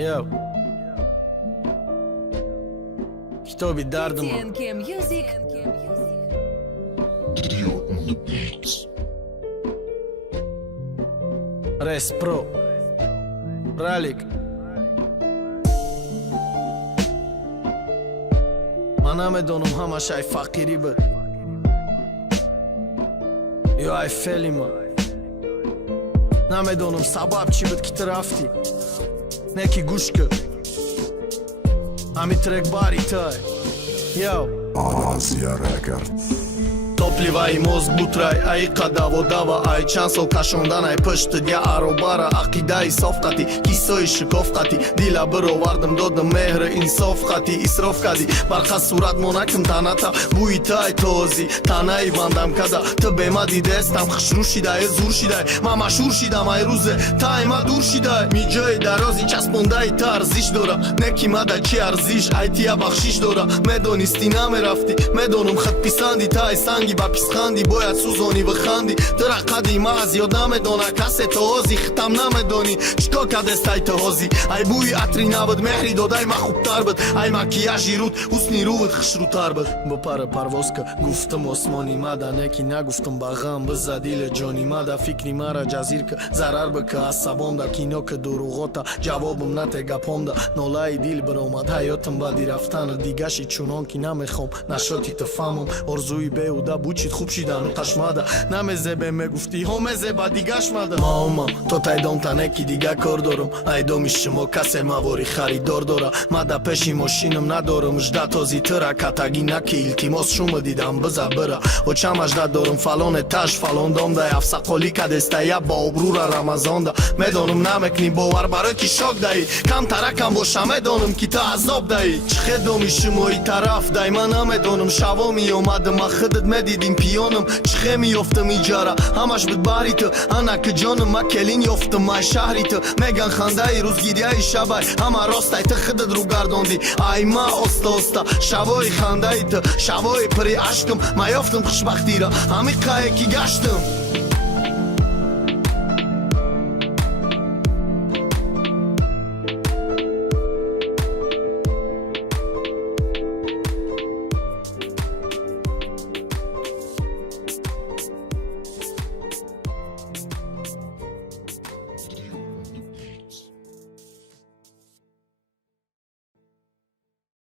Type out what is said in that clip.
Yo Kitobi dardımı TNK Music. Dio on the beats. Res Pro Ralik Mana medonum hamash aj fakiri bë Jo aj felima Na medonum sabab që bët këtë rafti Neki gushkë Ami trekbari tëj Yo Asia Record. Topliva i mos butraj, a i ka davo-dava A i qansol ka shondan, a i pështë dja arobara Akida i sofkati, kiso i shikofkati Dila bërë vardëm do dë mehre insofkati Isrofkati, barka surat monakëm tanata Bujta i tozi, tana i vandam kada Të bema dides, tam khshru shidaj e zur shidaj Mama shur shida ma i ruze, ta i ma dur shidaj Mi gjëj da rozi qas ponda i ta arzish dora Neki ma da që arzish, a i tia bakshish dora Me doni stina me rafti, me donum khat pisandi Ta i sangi ba piskhandi, bojat suzoni vëkhandi Tëra kadi mazi, o da me dona kase të ozi Khtam na me doni, qko ka destaj të hozi Aj buj atri navët mehri do daj ma khuptar bët Aj makijaj i rut, usni ruvët khshrutar bët Bë pare parvoska, guftëm osmoni mada Neki na guftëm bagam, bëza dile gjoni mada Fikri mara gjazirkë, zarar bë kë asa bomda Kino kë duru gota, gjavobëm na te gaponda Nola i dil bëromad, hajo të mbadi raftanë Digashi qunon kina me khom, na shoti të famëm Orzu i beu da buqit خوب شیدن و قشماده نمزه به مگفتی همزه با دیگش ماده ما تو تایدم تنکی دیگه کار دارم ایدو میشم و کسی مواری خریدار داره ماده پشی ماشینم ندارم اجده تازی تره کتگی نکی التیماس شما دیدم بزه بره و چم اجده دارم فلان تاش فلان دام ده افسقالی که دسته یه با ابرور رمضان ده میدانم نمکنی باور برای کی شاک دهی کم ترکم باشم میدانم کی تا عذاب دهی چه دومیشم و ای طرف دایما نمیدانم شوا می اومدم خودت میدیدیم پیونم چخه میافتم ایجارا همش بد باری تو انا که جانم ما کلین یافتم مای شهری تو میگن خنده ای روزگیری ای شبای همه راستای تو خودت رو گرداندی ای ما استا شبای خنده ای تو شبای پری عشقم ما یافتم خوشبختی را همی که یکی گشتم